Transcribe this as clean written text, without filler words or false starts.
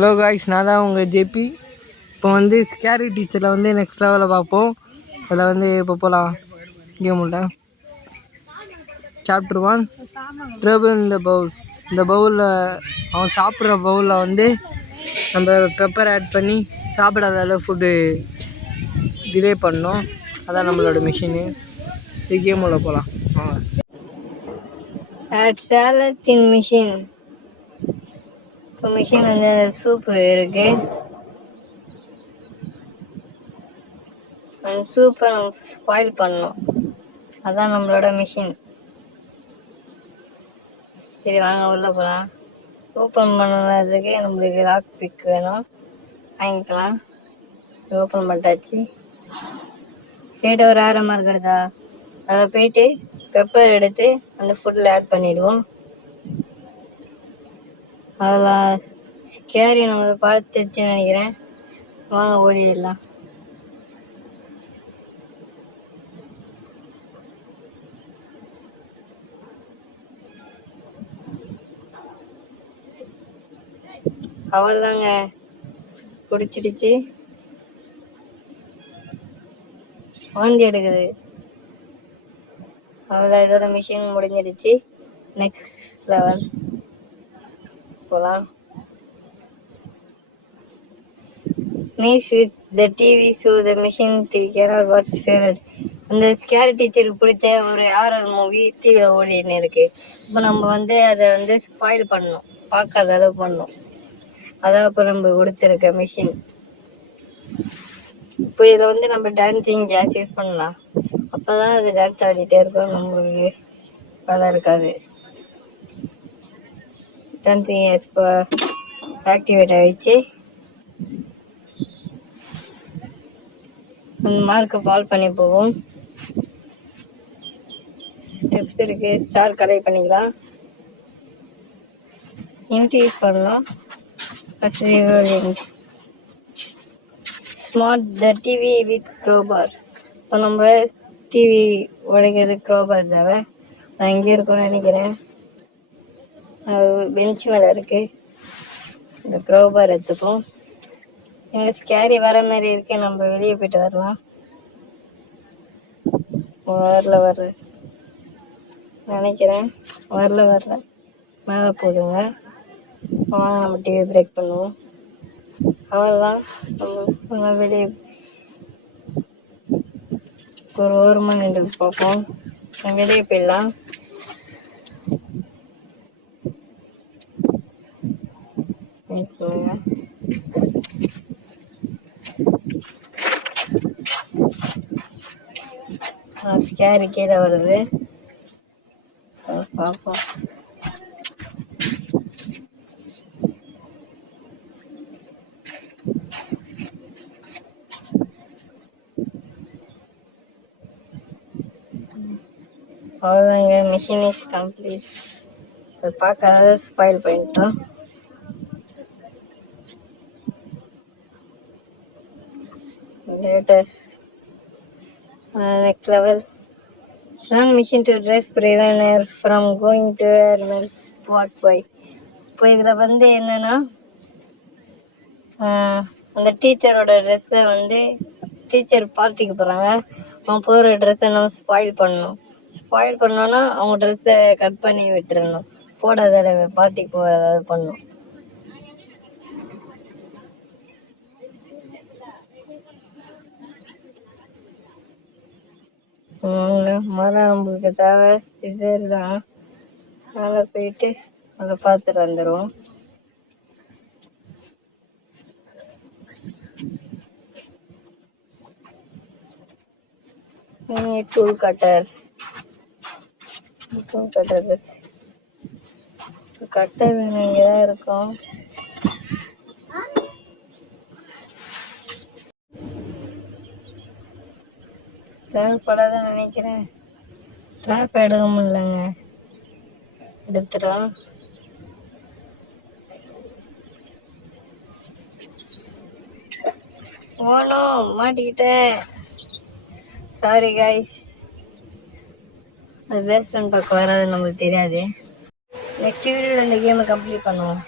Hello guys, நான் தான் உங்கள் ஜேபி. இப்போ வந்து ஸ்கேரி டீச்சரில் வந்து நெக்ஸ்ட் லெவலில் பார்ப்போம். அதில் வந்து இப்போ போகலாம் கேம் உள்ள. சாப்டர் 1 ட்ரபிள் இந்த பவுல். இந்த பவுலில் அவன் சாப்பிட்ற பவுலில் வந்து நம்ம பெப்பர் ஆட் பண்ணி சாப்பிடாத அளவு ஃபுட்டு டிலே பண்ணோம். அதான் நம்மளோட மிஷினு. இது கேம் உள்ள போகலாம். Add salad in machine. இப்போ மிஷின் வந்து சூப்பு இருக்கு. அந்த சூப்பை நம்ம ஸ்பாயில் பண்ணணும். அதான் நம்மளோட மிஷின். சரி வாங்க உள்ள போகலாம். ஓப்பன் பண்ணுறதுக்கு நம்மளுக்கு லாக் பிக் வேணும், வாங்கிக்கலாம். ஓப்பன் பண்ணிட்டாச்சு. ஸ்ட்ரெயிட் ஒரு ஆரோ மார்க் எடுத்தா அதில் போயிட்டு பெப்பர் எடுத்து அந்த ஃபுட்டில் ஆட் பண்ணிவிடுவோம். அதில் ஸ்கேரி நம்மளை பார்த்துச்சுன்னு நினைக்கிறேன். வாங்க ஓடிடலாம். அவள் தாங்க குடிச்சிடுச்சு, வாந்தி எடுக்குது. அவ்வளோதான், இதோட மிஷின் முடிஞ்சிடுச்சு. நெக்ஸ்ட் லெவல் போகலாம். Nice with the TV so the machine cannot watch favorite. அந்த ஸ்கேர் டீச்சருக்கு பிடிச்ச ஒரு ஹாரர் மூவி டிவியில் ஓடின்னு இருக்கு. இப்போ நம்ம வந்து அதை வந்து ஸ்பாயில் பண்ணணும், பார்க்காத அளவு பண்ணணும். அதான் இப்போ நம்ம கொடுத்துருக்க மிஷின். இப்போ இதில் வந்து நம்ம டான்ஸிங் ஜாஸ் யூஸ் பண்ணலாம். அப்போ தான் அது டான்ஸ் ஆடிட்டே இருக்கும், நம்மளுக்கு வேலை இருக்காது. டான்ஸிங் இப்போ ஆக்டிவேட் ஆகிடுச்சு. மார்க்கை ஃபாலோ பண்ணி போவோம். ஸ்டெப்ஸ் இருக்கு, ஸ்டார் கலெக்ட் பண்ணிக்கலாம். இன்க்ரீஸ் பண்ணலாம். Smart the TV with crowbar. இப்போ நம்ம டிவி உடைக்கிறது க்ரோபார் தேவை. நான் இங்கே இருக்கும்னு நினைக்கிறேன். பெஞ்ச் மேலே இருக்கு. இந்த க்ரோபார் எடுத்துப்போம். எங்க ஸ்கேரி வர மாதிரி இருக்கு, நம்ம வெளியே போயிட்டு வரலாம். வரல நினைக்கிறேன். வரல மேலே போதுங்க. வாங்க நம்ம டிவி பிரேக் பண்ணுவோம். அவ்வளோதான், நம்ம வெளியே ஒரு ஓரமாக நின்று பார்ப்போம். வெளியே போயிடலாம். ஸ்கேரி கீழே வருது, பார்ப்போம். அவ்வளோதாங்க, மிஷின் இஸ் கம்ப்ளீட். அது பார்க்காத ஸ்பாயில் பண்ணிட்டோம். Latest next level. Run machine to dress prevent air from going to air melt spot by. இப்போ இதில் வந்து என்னென்னா, அந்த டீச்சரோட ட்ரெஸ்ஸை வந்து டீச்சர் பார்ட்டிக்கு போகிறாங்க. அவங்க போகிற ட்ரெஸ்ஸை நம்ம ஸ்பாயில் பண்ணணும். ஸ்பாயில் பண்ணோன்னா அவங்க ட்ரெஸ்ஸை கட் பண்ணி விட்டுறணும். போடாத பார்ட்டிக்கு போகாத பண்ணணும். மரம் நம்மளுக்கு தேவை சிசர் தான். மேலே போயிட்டு அதை பார்த்துட்டு வந்துடுவோம். டூல் கட்டர் இங்கே தான் இருக்கும். தேவைப்படாதுன்னு நினைக்கிறேன். ட்ராப் எடுக்க முடியலங்க, எடுத்துட்டோம். ஓனோ மாட்டிக்கிட்டேன். சாரி கைஸ், அது பேஸ்மெண்ட் பக்கம் வராது, நம்மளுக்கு தெரியாது. நெக்ஸ்ட் வீடியோவில் இந்த கேமை கம்ப்ளீட் பண்ணுவோம்.